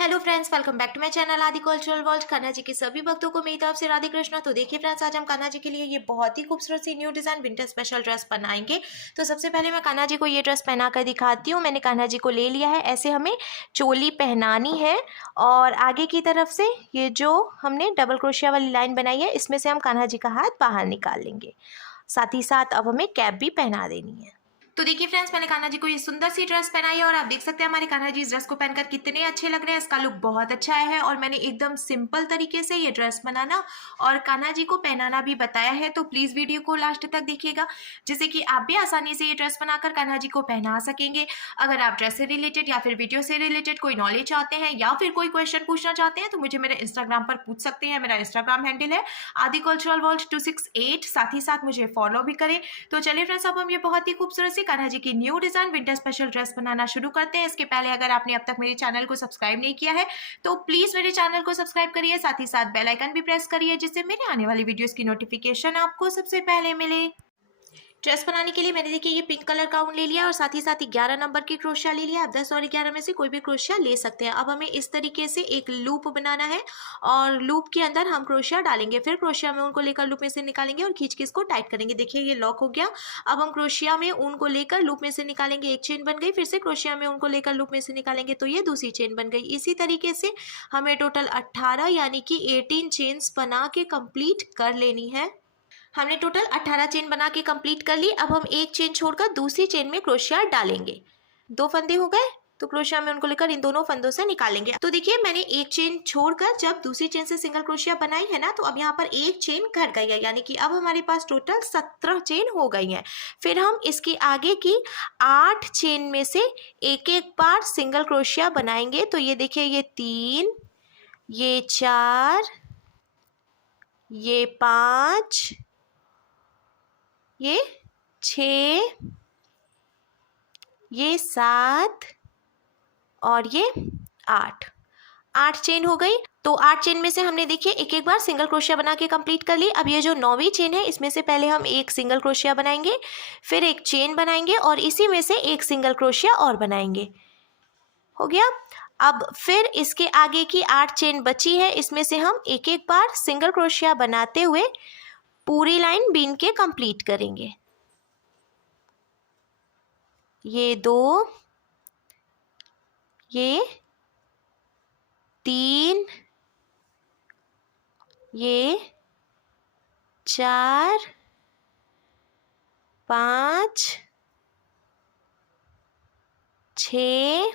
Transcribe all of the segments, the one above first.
Hello friends, welcome back to my channel Aadi cultural world. Kanha ji के सभी भक्तों को मेरी तरफ से राधे कृष्णा। तो देखिए फ्रेंड्स, आज हम कान्हा जी के लिए ये बहुत ही खूबसूरत सी new design winter special dress बनाएंगे। तो सबसे पहले मैं कान्हा जी को ये ड्रेस पहना कर दिखाती हूँ। मैंने कान्हा जी को ले लिया है, ऐसे हमें चोली पहनानी है और आगे की तरफ से ये जो हमने डबल क्रोशिया वाली लाइन बनाई है, इसमें से हम कान्हा जी का हाथ बाहर निकाल लेंगे। साथ ही साथ अब हमें कैप भी पहना देनी है। तो देखिए फ्रेंड्स, मैंने कान्हा जी को ये सुंदर सी ड्रेस पहनाई है और आप देख सकते हैं हमारे कान्हा जी इस ड्रेस को पहनकर कितने अच्छे लग रहे हैं। इसका लुक बहुत अच्छा आया है और मैंने एकदम सिंपल तरीके से ये ड्रेस बनाना और कान्हा जी को पहनाना भी बताया है। तो प्लीज वीडियो को लास्ट तक देखिएगा, जिससे कि आप भी आसानी से ये ड्रेस बनाकर कान्हा जी को पहना सकेंगे। अगर आप ड्रेस से रिलेटेड या फिर वीडियो से रिलेटेड कोई नॉलेज चाहते हैं या फिर कोई क्वेश्चन पूछना चाहते हैं तो मुझे मेरे इंस्टाग्राम पर पूछ सकते हैं। मेरा इंस्टाग्राम हैंडल है आदि कल्चरल वर्ल्ड 268। साथ ही साथ मुझे फॉलो भी करें। तो चलिए फ्रेंड्स, अब हम ये बहुत ही खूबसूरत सी कान्हा जी की new design winter special dress बनाना शुरू करते हैं। इसके पहले अगर आपने अब तक मेरे चैनल को सब्सक्राइब नहीं किया है तो प्लीज मेरे चैनल को सब्सक्राइब करिए, साथ ही साथ बेल आइकन भी प्रेस करिए, जिससे मेरे आने वाली वीडियोस की नोटिफिकेशन आपको सबसे पहले मिले। ड्रेस बनाने के लिए मैंने देखिए ये पिंक कलर का ऊन ले लिया और साथ ही 11 नंबर की क्रोशिया ले लिया। आप 10 और 11 में से कोई भी क्रोशिया ले सकते हैं। अब हमें इस तरीके से एक लूप बनाना है और लूप के अंदर हम क्रोशिया डालेंगे, फिर क्रोशिया में ऊन को लेकर लूप में से निकालेंगे और खींच के इसको टाइट करेंगे। देखिए ये लॉक हो गया। अब हम क्रोशिया में ऊन को लेकर लूप में से निकालेंगे, एक चेन बन गई, फिर से क्रोशिया में ऊन को लेकर लूप में से निकालेंगे तो ये दूसरी चेन बन गई। इसी तरीके से हमें टोटल 18 यानी कि 18 चेन्स बना के कंप्लीट कर लेनी है। हमने टोटल 18 चेन बना के कंप्लीट कर ली। अब हम एक चेन छोड़कर दूसरी चेन में क्रोशिया डालेंगे। 2 फंदे हो गए तो क्रोशिया में उनको लेकर इन दोनों फंदों से निकालेंगे। तो देखिए मैंने एक चेन छोड़कर जब दूसरी चेन से सिंगल क्रोशिया बनाई है ना, तो अब यहाँ पर एक चेन घट गई है, यानी कि अब हमारे पास टोटल 17 चेन हो गई हैं। फिर हम इसकी आगे की 8 चेन में से एक एक बार सिंगल क्रोशिया बनाएंगे। तो ये देखिए ये 3, ये 4, ये 5, ये 6, ये 7 और ये 8। 8 चेन हो गई। तो 8 चेन में से हमने देखिए एक एक बार सिंगल क्रोशिया बना के कंप्लीट कर ली। अब ये जो 9वीं चेन है, इसमें से पहले हम एक सिंगल क्रोशिया बनाएंगे, फिर एक चेन बनाएंगे और इसी में से एक सिंगल क्रोशिया और बनाएंगे। हो गया। अब फिर इसके आगे की 8 चेन बची है, इसमें से हम एक एक बार सिंगल क्रोशिया बनाते हुए पूरी लाइन बीन के कंप्लीट करेंगे। ये 2, ये 3, ये 4, 5, 6,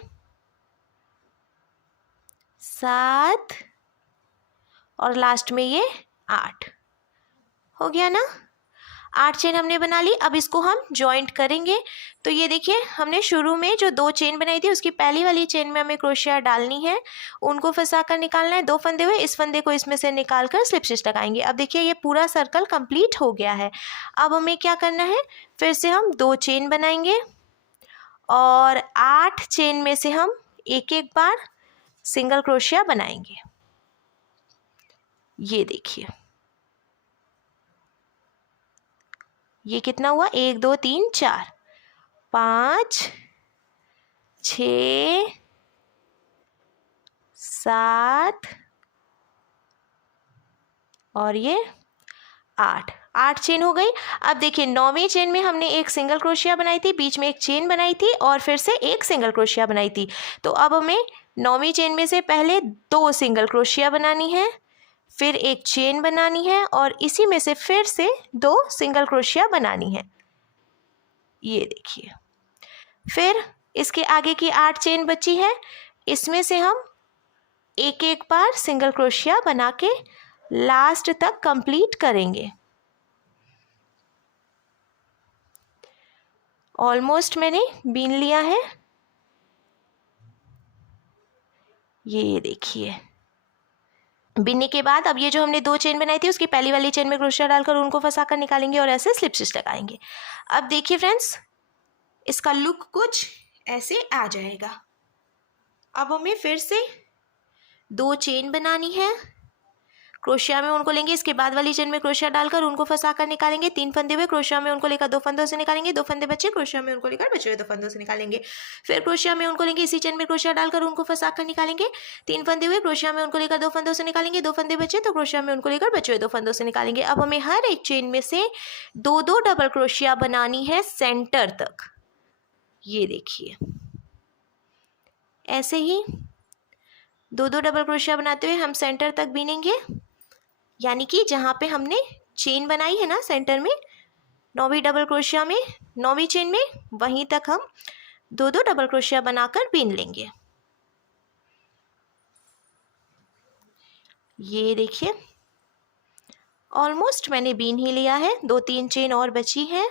7 और लास्ट में ये 8। हो गया ना। 8 चेन हमने बना ली। अब इसको हम जॉइंट करेंगे। तो ये देखिए हमने शुरू में जो 2 चेन बनाई थी उसकी पहली वाली चेन में हमें क्रोशिया डालनी है, उनको फंसा कर निकालना है। 2 फंदे हुए, इस फंदे को इसमें से निकाल कर स्लिप स्टिच लगाएंगे। अब देखिए ये पूरा सर्कल कंप्लीट हो गया है। अब हमें क्या करना है, फिर से हम 2 चेन बनाएंगे और 8 चेन में से हम एक एक बार सिंगल क्रोशिया बनाएंगे। ये देखिए ये कितना हुआ, 1 2 3 4 5 6 7 और ये 8। 8 चेन हो गई। अब देखिए 9वीं चेन में हमने एक सिंगल क्रोशिया बनाई थी, बीच में एक चेन बनाई थी और फिर से एक सिंगल क्रोशिया बनाई थी। तो अब हमें 9वीं चेन में से पहले 2 सिंगल क्रोशिया बनानी है, फिर एक चेन बनानी है और इसी में से फिर से 2 सिंगल क्रोशिया बनानी है। ये देखिए फिर इसके आगे की 8 चेन बची है, इसमें से हम एक एक बार सिंगल क्रोशिया बना के लास्ट तक कंप्लीट करेंगे। ऑलमोस्ट मैंने बीन लिया है। ये देखिए बीनने के बाद अब ये जो हमने 2 चेन बनाई थी उसकी पहली वाली चेन में क्रोशिया डालकर उनको फंसा कर निकालेंगे और ऐसे स्लिप स्टिच लगाएंगे। अब देखिए फ्रेंड्स, इसका लुक कुछ ऐसे आ जाएगा। अब हमें फिर से 2 चेन बनानी है, क्रोशिया में ऊन को लेंगे, इसके बाद वाली चेन में क्रोशिया डालकर ऊन को फंसा कर निकालेंगे। 3 फंदे हुए क्रोशिया में ऊन को लेकर 2 फंदों से निकालेंगे। 2 फंदे बचे क्रोशिया में ऊन को लेकर बचे हुए 2 फंदों से निकालेंगे। फिर क्रोशिया में ऊन को लेंगे, इसी चेन में क्रोशिया डालकर ऊन को फंसा कर निकालेंगे। 3 फंदे हुए क्रोशिया में ऊन को लेकर 2 फंदों से निकालेंगे। 2 फंदे बचे तो क्रोशिया में ऊन को लेकर बचे हुए 2 फंदों से निकालेंगे। अब हमें हर एक चेन में से 2-2 डबल क्रोशिया बनानी है सेंटर तक। ये देखिए ऐसे ही 2-2 डबल क्रोशिया बनाते हुए हम सेंटर तक बीनेंगे, यानी कि जहाँ पे हमने चेन बनाई है ना सेंटर में 9वीं डबल क्रोशिया में 9वीं चेन में, वहीं तक हम 2-2 डबल क्रोशिया बनाकर बीन लेंगे। ये देखिए ऑलमोस्ट मैंने बीन ही लिया है, 2-3 चेन और बची है।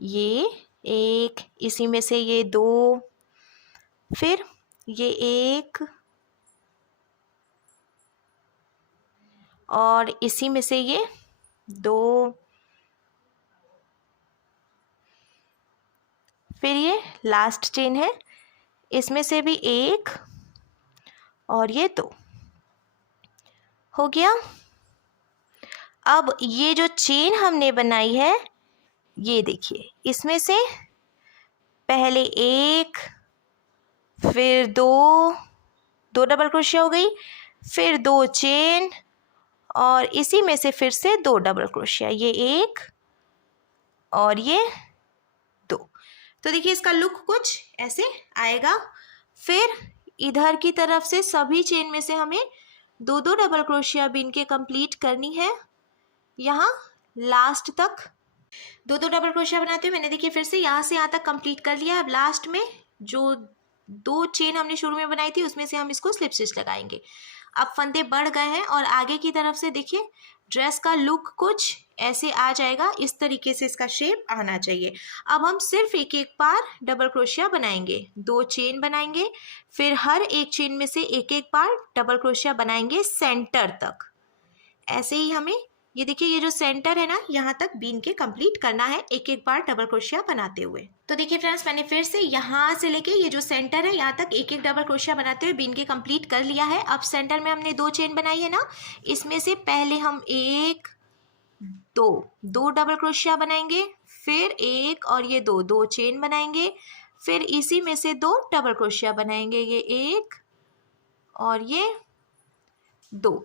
ये एक, इसी में से ये 2, फिर ये 1 और इसी में से ये 2, फिर ये लास्ट चेन है, इसमें से भी 1 और ये 2 हो गया। अब ये जो चेन हमने बनाई है ये देखिए, इसमें से पहले 1, फिर 2 डबल क्रोशिया हो गई, फिर 2 चेन और इसी में से फिर से 2 डबल क्रोशिया, ये 1 और ये 2। तो देखिए इसका लुक कुछ ऐसे आएगा। फिर इधर की तरफ से सभी चेन में से हमें 2-2 डबल क्रोशिया बीन के कंप्लीट करनी है यहाँ लास्ट तक। 2-2 डबल क्रोशिया बनाते हुए मैंने देखिए फिर से यहाँ से यहाँ तक कंप्लीट कर लिया। अब लास्ट में जो 2 चेन हमने शुरू में बनाई थी उसमें से हम इसको स्लिप स्टिच लगाएंगे। अब फंदे बढ़ गए हैं और आगे की तरफ से देखिए ड्रेस का लुक कुछ ऐसे आ जाएगा, इस तरीके से इसका शेप आना चाहिए। अब हम सिर्फ एक एक बार डबल क्रोशिया बनाएंगे, 2 चेन बनाएंगे, फिर हर एक चेन में से एक एक बार डबल क्रोशिया बनाएंगे सेंटर तक। ऐसे ही हमें ये देखिए ये जो सेंटर है ना यहाँ तक बीन के कंप्लीट करना है एक एक बार डबल क्रोशिया बनाते हुए। तो देखिए फ्रेंड्स मैंने फिर से यहाँ से लेके ये जो सेंटर है यहाँ तक एक एक डबल क्रोशिया बनाते हुए बीन के कंप्लीट कर लिया है। अब सेंटर में हमने 2 चेन बनाई है ना, इसमें से पहले हम 1 2 डबल क्रोशिया बनाएंगे, फिर 1 और ये 2 चेन बनाएंगे, फिर इसी में से 2 डबल क्रोशिया बनाएंगे, ये 1 और ये 2।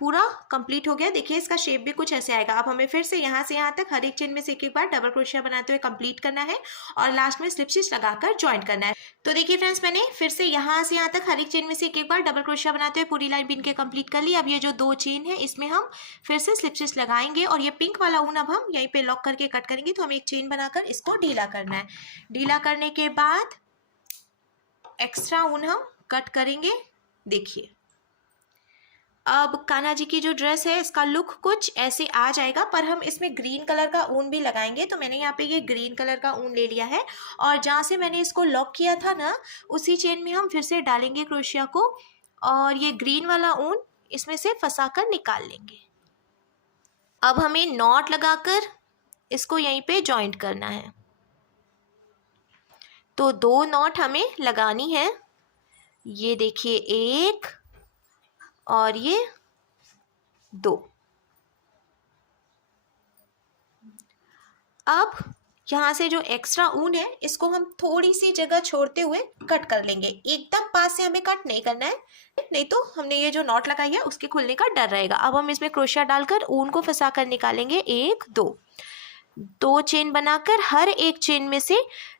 पूरा कंप्लीट हो गया। देखिए इसका शेप भी कुछ ऐसे आएगा। अब हमें फिर से यहाँ तक हर एक चेन में से एक एक बार डबल क्रोशिया बनाते हुए कंप्लीट करना है और लास्ट में स्लिप स्टिच लगाकर ज्वाइन करना है। तो देखिए फ्रेंड्स मैंने फिर से यहाँ तक हर एक चेन में से एक एक बार डबल क्रोशिया बनाते हुए पूरी लाइन बीन के कंप्लीट कर ली। अब ये जो 2 चेन है इसमें हम फिर से स्लिप स्टिच लगाएंगे और ये पिंक वाला ऊन अब हम यहीं पे लॉक करके कट करेंगे। तो हमें एक चेन बनाकर इसको ढीला करना है। ढीला करने के बाद एक्स्ट्रा ऊन हम कट करेंगे। देखिए अब कान्हा जी की जो ड्रेस है इसका लुक कुछ ऐसे आ जाएगा, पर हम इसमें ग्रीन कलर का ऊन भी लगाएंगे। तो मैंने यहाँ पे ये ग्रीन कलर का ऊन ले लिया है और जहाँ से मैंने इसको लॉक किया था ना उसी चेन में हम फिर से डालेंगे क्रोशिया को और ये ग्रीन वाला ऊन इसमें से फंसा कर निकाल लेंगे। अब हमें नॉट लगाकर इसको यहीं पे जॉइंट करना है। तो 2 नॉट हमें लगानी है। ये देखिए 1 और ये 2। अब यहाँ से जो एक्स्ट्रा ऊन है इसको हम थोड़ी सी जगह छोड़ते हुए कट कर लेंगे। एकदम पास से हमें कट नहीं करना है, नहीं तो हमने ये जो नॉट लगाई है उसके खुलने का डर रहेगा। अब हम इसमें क्रोशिया डालकर ऊन को फंसा कर निकालेंगे। 1 2 चेन बनाकर हर एक चेन में से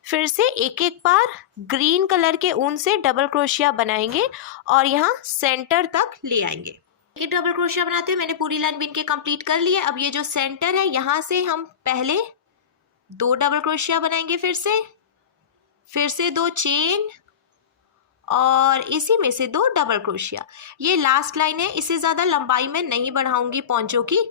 फिर से एक एक बार ग्रीन कलर के ऊन से डबल क्रोशिया बनाएंगे और यहाँ सेंटर तक ले आएंगे। एक डबल क्रोशिया बनाते हुए मैंने पूरी लाइन बीन के कंप्लीट कर ली है। अब ये जो सेंटर है यहाँ से हम पहले 2 डबल क्रोशिया बनाएंगे, फिर से 2 चेन और इसी में से 2 डबल क्रोशिया। ये लास्ट लाइन है, इससे ज़्यादा लंबाई में नहीं बढ़ाऊंगी पोंचो की।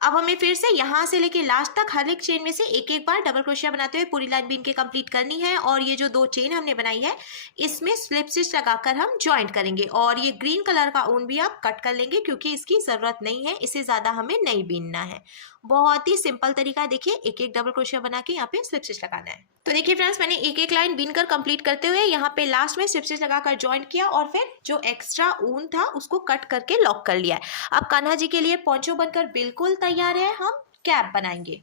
अब हमें फिर से यहाँ से लेके लास्ट तक हर एक चेन में से एक एक बार डबल क्रोशिया बनाते हुए पूरी लाइन बीन के कंप्लीट करनी है और ये जो 2 चेन हमने बनाई है इसमें स्लिप स्टिच लगाकर हम ज्वाइंट करेंगे और ये ग्रीन कलर का ऊन भी आप कट कर लेंगे क्योंकि इसकी ज़रूरत नहीं है, इससे ज़्यादा हमें नहीं बीनना है। बहुत ही सिंपल तरीका है। देखिए एक एक डबल क्रोशिया बना के यहाँ पे स्लिप स्टिच लगाना है। तो देखिए फ्रेंड्स, मैंने एक एक लाइन बीन कर कंप्लीट करते हुए यहाँ पे लास्ट में स्लिप स्टिच लगाकर ज्वाइन किया और फिर जो एक्स्ट्रा ऊन था उसको कट करके लॉक कर लिया है। अब कान्हा जी के लिए पोंचो बनकर बिल्कुल तैयार है। हम कैप बनाएंगे।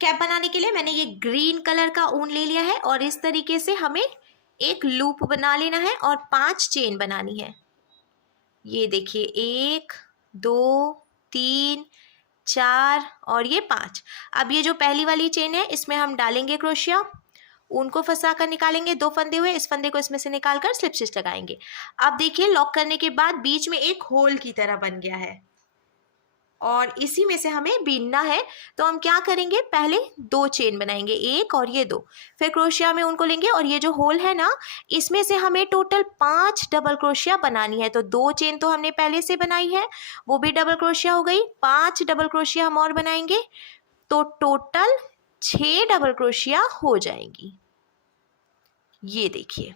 कैप बनाने के लिए मैंने ये ग्रीन कलर का ऊन ले लिया है और इस तरीके से हमें एक लूप बना लेना है और 5 चेन बनानी है। ये देखिए 1 2 3 4 और ये 5। अब ये जो पहली वाली चेन है इसमें हम डालेंगे क्रोशिया, ऊन को फंसा कर निकालेंगे। 2 फंदे हुए, इस फंदे को इसमें से निकाल कर स्लिप स्टिच लगाएंगे। अब देखिए लॉक करने के बाद बीच में एक होल की तरह बन गया है और इसी में से हमें बीनना है। तो हम क्या करेंगे, पहले 2 चेन बनाएंगे, 1 और ये 2। फिर क्रोशिया में उनको लेंगे और ये जो होल है ना इसमें से हमें टोटल 5 डबल क्रोशिया बनानी है। तो 2 चेन तो हमने पहले से बनाई है, वो भी डबल क्रोशिया हो गई। 5 डबल क्रोशिया हम और बनाएंगे तो टोटल 6 डबल क्रोशिया हो जाएंगी। ये देखिए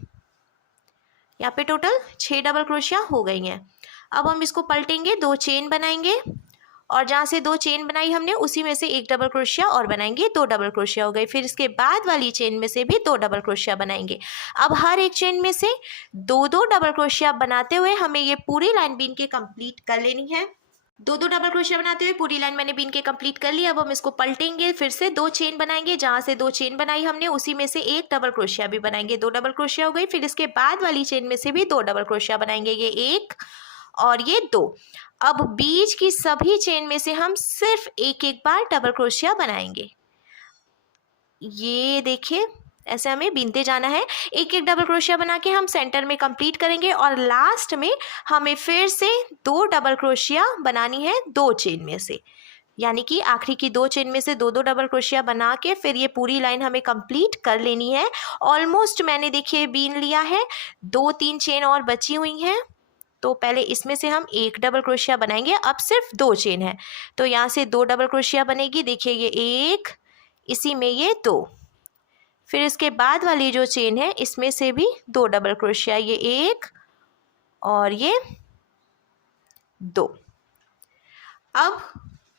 यहाँ पे टोटल 6 डबल क्रोशिया हो गई हैं। अब हम इसको पलटेंगे, 2 चेन बनाएंगे और जहाँ से 2 चेन बनाई हमने उसी में से 1 डबल क्रोशिया और बनाएंगे, 2 डबल क्रोशिया हो गई। फिर इसके बाद वाली चेन में से भी 2 डबल क्रोशिया बनाएंगे। अब हर एक चेन में से 2-2 डबल क्रोशिया बनाते हुए हमें ये पूरी लाइन बीन के कंप्लीट कर लेनी है। 2-2 डबल क्रोशिया बनाते हुए पूरी लाइन मैंने बीन के कंप्लीट कर ली। अब हम इसको पलटेंगे, फिर से 2 चेन बनाएंगे, जहाँ से 2 चेन बनाई हमने उसी में से 1 डबल क्रोशिया भी बनाएंगे, 2 डबल क्रोशिया हो गई। फिर इसके बाद वाली चेन में से भी 2 डबल क्रोशिया बनाएंगे, ये 1 और ये 2। अब बीच की सभी चेन में से हम सिर्फ एक एक बार डबल क्रोशिया बनाएंगे। ये देखिए ऐसे हमें बीनते जाना है। एक एक डबल क्रोशिया बना के हम सेंटर में कंप्लीट करेंगे और लास्ट में हमें फिर से 2 डबल क्रोशिया बनानी है 2 चेन में से, यानी कि आखिरी की 2 चेन में से 2-2 डबल क्रोशिया बना के फिर ये पूरी लाइन हमें कंप्लीट कर लेनी है। ऑलमोस्ट मैंने देखिए बीन लिया है, 2-3 चेन और बची हुई हैं। तो पहले इसमें से हम 1 डबल क्रोशिया बनाएंगे। अब सिर्फ 2 चेन है तो यहाँ से 2 डबल क्रोशिया बनेगी। देखिए ये 1, इसी में ये 2। फिर इसके बाद वाली जो चेन है इसमें से भी 2 डबल क्रोशिया, ये 1 और ये 2। अब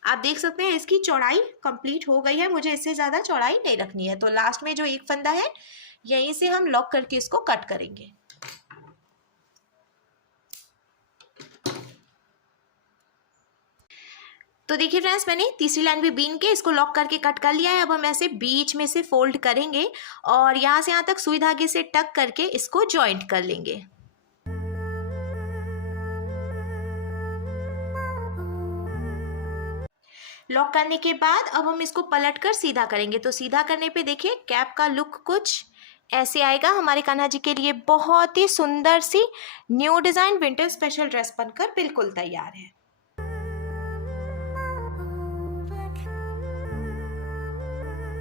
आप देख सकते हैं इसकी चौड़ाई कंप्लीट हो गई है। मुझे इससे ज़्यादा चौड़ाई नहीं रखनी है। तो लास्ट में जो एक फंदा है यहीं से हम लॉक करके इसको कट करेंगे। तो देखिए फ्रेंड्स, मैंने तीसरी लाइन भी बीन के इसको लॉक करके कट कर लिया है। अब हम ऐसे बीच में से फोल्ड करेंगे और यहाँ से यहाँ तक सुई धागे से टक करके इसको जॉइंट कर लेंगे। लॉक करने के बाद अब हम इसको पलट कर सीधा करेंगे। तो सीधा करने पे देखिए कैप का लुक कुछ ऐसे आएगा। हमारे कान्हा जी के लिए बहुत ही सुंदर सी new design winter special dress बनकर बिल्कुल तैयार है।